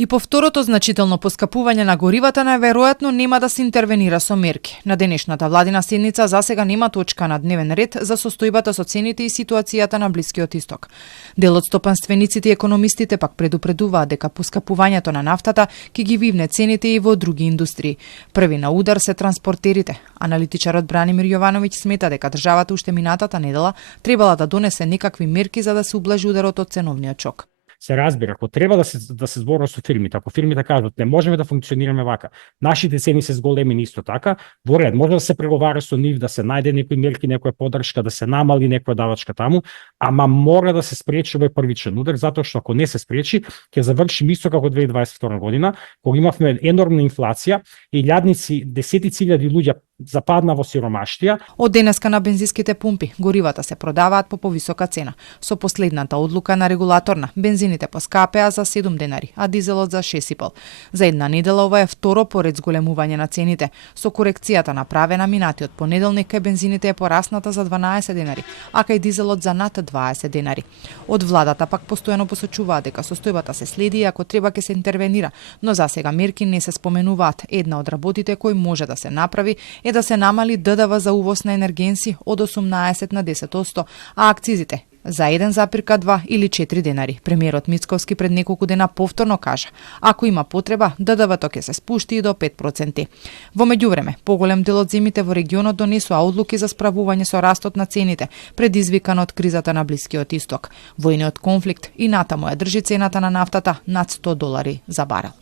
И по второто значително поскапување на горивата најверојатно нема да се интервенира со мерки. На денешната владина седница засега нема точка на дневен ред за состојбата со цените и ситуацијата на Блискиот Исток. Дел од стопанствениците и економистите пак предупредуваат дека поскапувањето на нафтата ќе ги вивне цените и во други индустрии. Први на удар се транспортерите. Аналитичарот Бранимир Јовановиќ смета дека државата уште минатата недела требала да донесе некакви мерки за да се ублажи ударот од ценовниот шок. Се разбира, ако треба да се зборува со фирмите, ако фирмите кажат не можеме да функционираме вака, нашите цени се зголемени исто така, во ред, може да се преговара со нив, да се најде некои мерки, некоја поддршка, да се намали некоја давачка таму, ама мора да се спречи овој првичен удар, затоа што ако не се спречи, ќе завршиме исто како 2022 година, кога имавме енормна инфлација и илјадници, десетици илјади луѓе западна во сиромаштија. Од денеска на бензинските пумпи горивата се продаваат по повисока цена. Со последната одлука на регулаторна, бензините поскапеа за 7 денари, а дизелот за 6,5. За една недела ова е второ поред зголемување на цените. Со корекцијата направена минатиот понеделник кај бензините е порасната за 12 денари, а кај дизелот за над 20 денари. Од владата пак постојано посочуваат дека состојбата се следи и ако треба ќе се интервенира, но засега мерки не се споменуваат. Една од работите кои може да се направи е да се намали ДДВ за увоз на енергенси од 18 на 10%, а акцизите за 1,2 или 4 денари. Премиерот Мицковски пред неколку дена повторно кажа, ако има потреба, ДДВ-то ќе се спушти и до 5%. Во меѓувреме, поголем дел од земјите во регионот донесоа одлуки за справување со растот на цените, предизвикан од кризата на Блискиот Исток. Војниот конфликт и натаму ја држи цената на нафтата над $100 за барел.